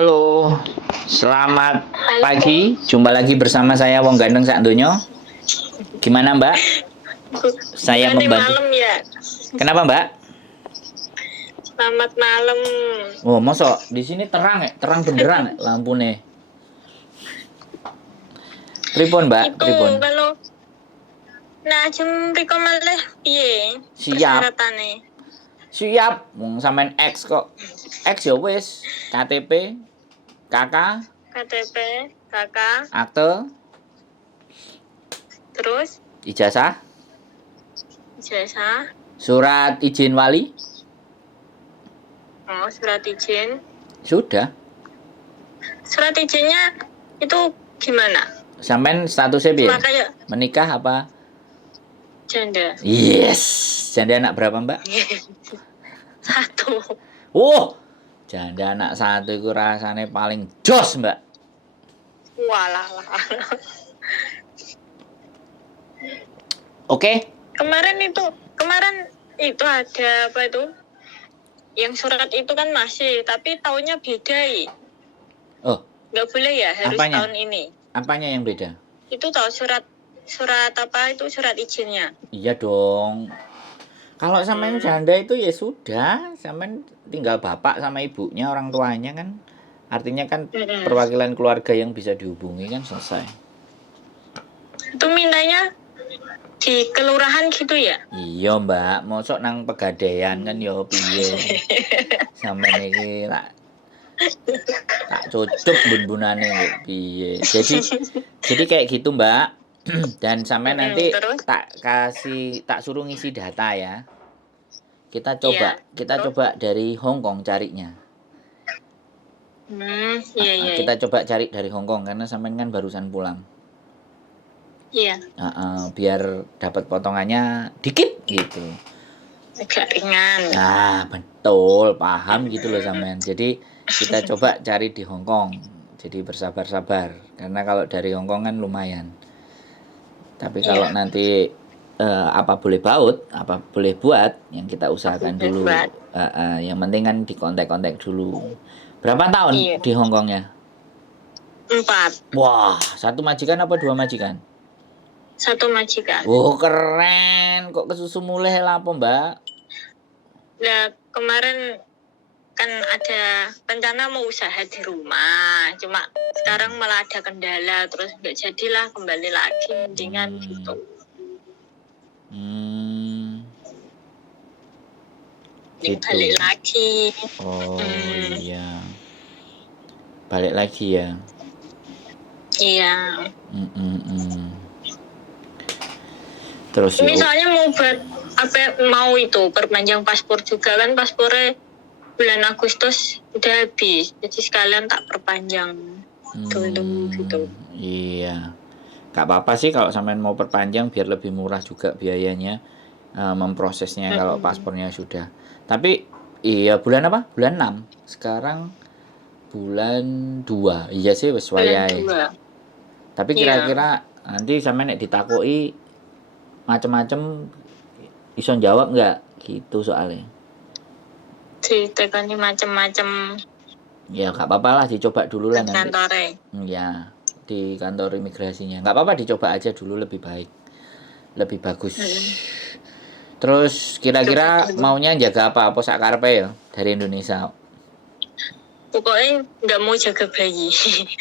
Halo, selamat Halo, pagi. Jumpa lagi bersama saya Wong Gandeng Sak Donya. Gimana Mbak? Saya bukannya membantu. malam ya? Kenapa Mbak? Selamat malam. Oh, mosok di sini terang ya, terang benderang ya lampune. Pripun Mbak? Itu Pripun? kalau jem riko malih piye Siap, persyaratannya? siap. Wong sampean X kok. X ya wis. KTP, KK, KTP, kakak, akte, terus ijazah, ijazah, surat izin wali. surat izin. Sudah. Surat izinnya itu gimana? Sampean statusnya piye? Cuma kayak Menikah apa? janda. Yes. Janda anak berapa Mbak? Satu. Janda anak satu itu rasanya paling jos Mbak. Walah. Oke? Kemarin itu ada apa itu? Yang surat itu kan masih, tapi tahunnya beda ya. Oh, Nggak boleh ya, harus apanya? tahun ini. Apanya yang beda? Itu tahu surat apa itu surat izinnya. Iya dong. Kalau sampean janda itu ya sudah, sampean tinggal bapak sama ibunya, orang tuanya kan. Artinya kan perwakilan keluarga yang bisa dihubungi kan selesai. Itu mintanya di kelurahan gitu ya? Iya Mbak, mosok nang Pegadaian kan yo piye. Sampean iki tak cucuk bun-bunane kok piye. Jadi kayak gitu Mbak. Dan sampean nanti Terus? tak suruh ngisi data ya. Kita Iya, coba dari Hong Kong carinya. iya. Kita coba cari dari Hong Kong karena sampean kan barusan pulang. Iya. Biar dapat potongannya dikit gitu. Agak ringan. Nah, betul, paham gitu loh sampean. Jadi kita coba cari di Hong Kong. Jadi bersabar-sabar karena kalau dari Hong Kong kan lumayan. Tapi kalau nanti apa boleh baut, apa boleh buat, yang kita usahakan dulu. Yang penting kan dikontak-kontak dulu. Berapa tahun di Hong Kongnya? 4. Wah, 1 majikan apa 2 majikan? 1 majikan. Oh, keren. Kok kesusu mulai lah apa, Mbak? Nah, kemarin kan ada rencana mau usaha di rumah, cuma sekarang malah ada kendala, terus nggak jadilah, kembali lagi mendingan gitu. Gitu. Balik lagi. Oh iya, balik lagi ya. Iya. Terus misalnya mau itu perpanjang paspor juga kan, paspornya bulan Agustus udah habis, jadi sekalian tak perpanjang dulu gitu. Iya, gak apa-apa sih kalau sampean mau perpanjang biar lebih murah juga biayanya memprosesnya kalau paspornya sudah. Tapi iya bulan apa? Bulan 6. Sekarang bulan 2. Iya sih wis wayahe. Tapi kira-kira nanti sampean nek ditakoki macem-macem iso jawab enggak gitu soalnya. Ditekani macem-macem. Ya gak apa-apa lah, dicoba dulu lah nanti. Kantore. Ya, di kantor imigrasinya. Gak apa-apa, dicoba aja dulu, lebih baik. Lebih bagus. Terus kira-kira maunya jaga apa? Apa sakarepe ya dari Indonesia? Pokoknya nggak mau jaga bayi.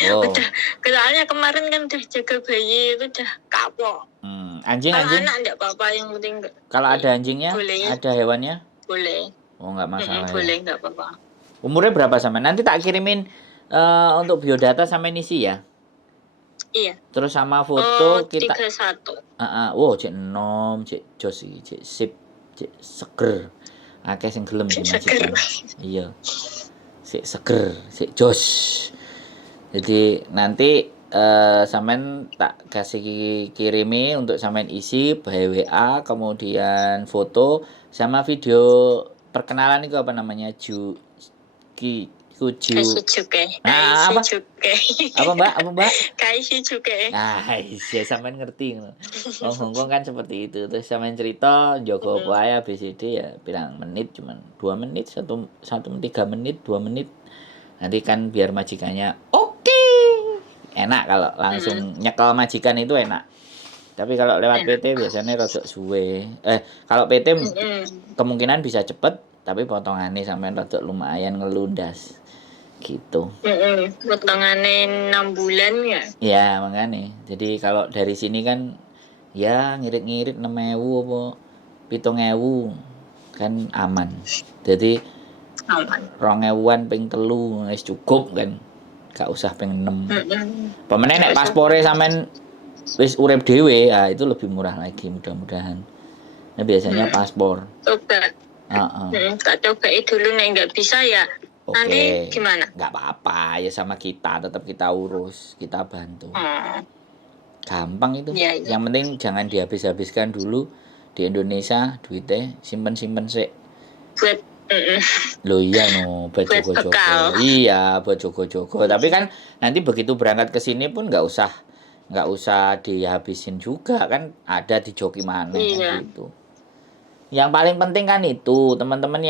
Udah, soalnya kemarin kan udah jaga bayi itu udah kapok. Anjing? Anak nggak apa-apa, yang penting. Kalau ada anjingnya, boleh. Ada hewannya? Boleh. Oh, nggak masalah. Boleh, nggak apa-apa. Umurnya berapa sampe? Nanti tak kirimin untuk biodata sampai isi ya. Iya. Terus sama foto kita. 31. Wow, cek enom, cek jos iki, cek sip, cek seger. Akeh sing gelem sing majikan. Iya. Cek seger, cek jos. Jadi nanti sampean tak kasih kirimi untuk sampean isi by WA, kemudian foto sama video perkenalan itu apa namanya? Apa? Apa Mbak? Kaishijuke. Iya sampean ngerti ngono. Wong Hongkong kan seperti itu. Terus sampean cerita Joko Playa ABCD ya bilang menit cuman 2 menit, 1 3 menit, 2 menit. Nanti kan biar majikannya oke. Enak kalau langsung nyekel majikan itu enak. Tapi kalau lewat Enak. PT biasanya rodok suwe. Kalau PT Mm-mm. kemungkinan bisa cepet, tapi potongannya sampai rodok lumayan ngelundas. Gitu. Potongannya 6 bulan ya. Ya, makanya. Jadi kalau dari sini kan ya ngirit-ngirit 6.000 apa 7.000 kan aman. Jadi Aman. 2.000-an ping 3 wis cukup kan. Gak usah ping 6. Pemene nek Gak usah. paspore sampean wis urip dhewe, itu lebih murah lagi mudah-mudahan. Nah, biasanya paspor. Coba. Tak cobain dulu nih, nggak bisa ya. Nanti Oke. gimana? Nggak apa-apa, ya sama kita tetap kita urus, kita bantu. Oh, Gampang itu. iya, iya. Yang penting jangan dihabis-habiskan dulu di Indonesia duitnya, simpen-simpen sih. Buat Loh iya no, buat Buat jogo-jogo. bekal. Iya, buat jogo-jogo. Tapi kan nanti begitu berangkat ke sini pun nggak usah dihabisin juga kan, ada di joki mana kan Iya. gitu. Yang paling penting kan itu, teman-teman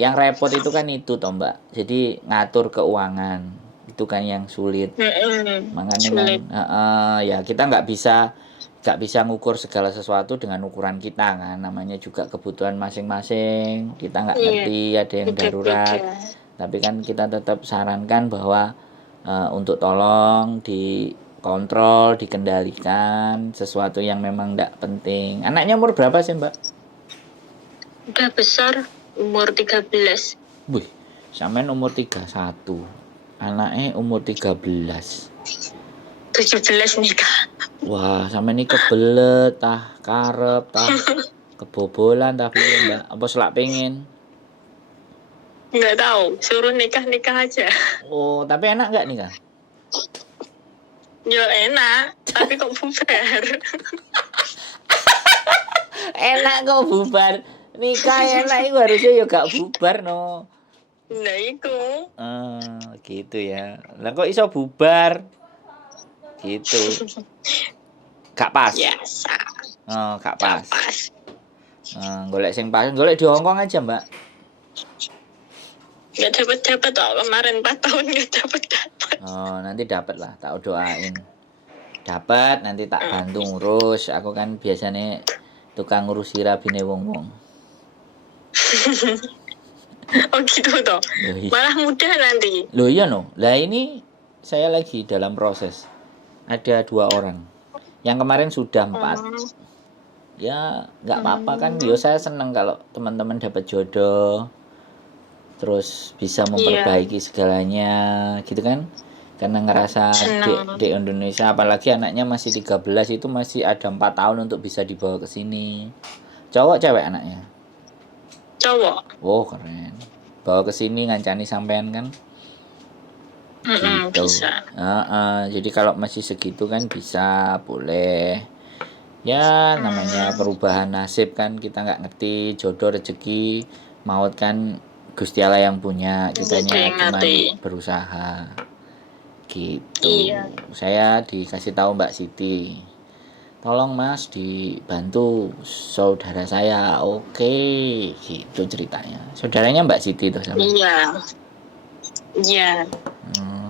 yang repot itu kan itu toh Mbak. Jadi ngatur keuangan itu kan yang sulit. Makanya Sulit. kan ya kita nggak bisa ngukur segala sesuatu dengan ukuran kita kan, namanya juga kebutuhan masing-masing, kita nggak Iya. ngerti, ada yang darurat, Beda-beda. tapi kan kita tetap sarankan bahwa untuk tolong dikontrol, dikendalikan sesuatu yang memang nggak penting. Anaknya umur berapa sih Mbak? Udah besar, umur 13. Wih, sampean umur 31, anaknya umur 13. 17 nikah. Wah, sampe ini kebelet tah, karep tah, kebobolan tah piye, Mbak? Apa selak pengen? Nggak tahu, suruh nikah aja. Oh, tapi enak nggak nikah? Ya enak, tapi kok bubar. Enak kok bubar. Nikah enak itu harusnya ya gak bubar no. Nah itu. Gitu ya. Lah kok iso bubar? Gitu. Gak pas. Biasa. Gak pas. Gak pas. Golek sing pas, golek di Hongkong aja, Mbak. Gak dapat kok, kemarin 4 tahun gak dapat. Nanti dapat lah, tak doain. Dapat, nanti tak bantu ngurus. Aku kan biasanya tukang ngurusi rabine wong-wong. Oh gitu toh. Malah mudah nanti. Loh iya no. Lah ini saya lagi dalam proses. Ada 2 orang. Yang kemarin sudah 4. Ya nggak apa-apa kan. Yo saya seneng kalau teman-teman dapat jodoh. Terus bisa memperbaiki segalanya gitu kan. Karena ngerasa di Indonesia apalagi anaknya masih 13 itu masih ada 4 tahun untuk bisa dibawa ke sini. Cowok cewek anaknya? Cowok. Oh keren. Bawa ke sini ngancani sampean kan? Gitu. Bisa. Jadi kalau masih segitu kan bisa, boleh. Ya namanya perubahan nasib kan, kita nggak ngerti, jodoh rezeki maut kan Gusti Allah yang punya, kitanya cuma berusaha. Gitu. Iya. Saya dikasih tahu Mbak Siti, tolong Mas dibantu saudara saya. Oke, gitu ceritanya. Saudaranya Mbak Siti tuh sama. Iya.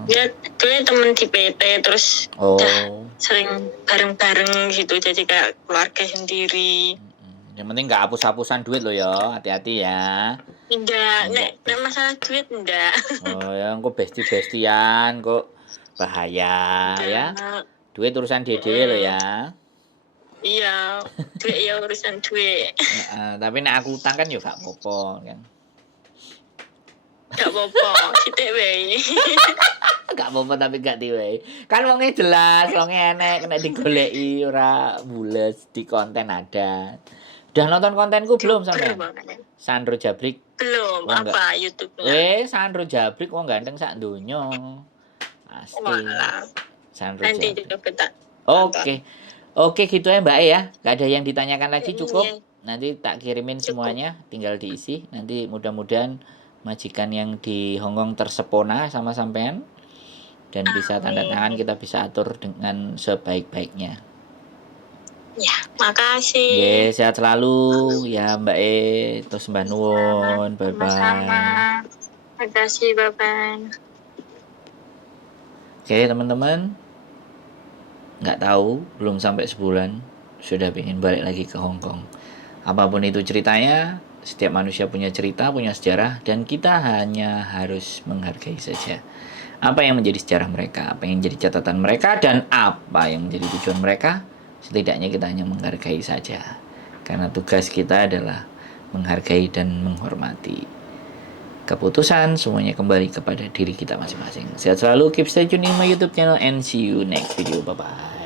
Dia temen di PT terus sering bareng-bareng gitu, jadi kayak keluarga sendiri. Yang penting nggak hapus-hapusan duit lo ya, hati-hati ya. Enggak, nek masalah duit enggak. Ya kok besti-bestian kok bahaya ya. Duit urusan dede lo ya. Iya, duit ya urusan duit. Tapi nek aku utang kan juga gak apa-apa kan. Gak apa-apa, sithik wae. Gak apa-apa tapi gak diwehi. Kan wonge jelas, wonge enek kena digoleki ora bules di konten ada. Udah nonton kontenku belum sampe? Sandro Jabrik. Belum, apa YouTube-nya? Sandro Jabrik wong ganteng sak donya. Pasti. Sandro Nanti Jabrik. Oke gitu ya Mbak ya. Gak ada yang ditanyakan lagi, cukup. Nanti tak kirimin semuanya, tinggal diisi. Nanti mudah-mudahan majikan yang di Hongkong tersepona sama sampean dan bisa tanda tangan, kita bisa atur dengan sebaik-baiknya. Ya, makasih. Sehat selalu ya Mbak terus Mbak Nuwun. Bye bye. Makasih Bapak. Oke teman-teman, nggak tahu, belum sampai sebulan sudah ingin balik lagi ke Hong Kong. Apapun itu ceritanya, setiap manusia punya cerita, punya sejarah, dan kita hanya harus menghargai saja apa yang menjadi sejarah mereka, apa yang menjadi catatan mereka, dan apa yang menjadi tujuan mereka. Setidaknya kita hanya menghargai saja, karena tugas kita adalah menghargai dan menghormati. Keputusan semuanya kembali kepada diri kita masing-masing. Sehat selalu, keep stay tune in my YouTube channel, and see you next video. Bye bye.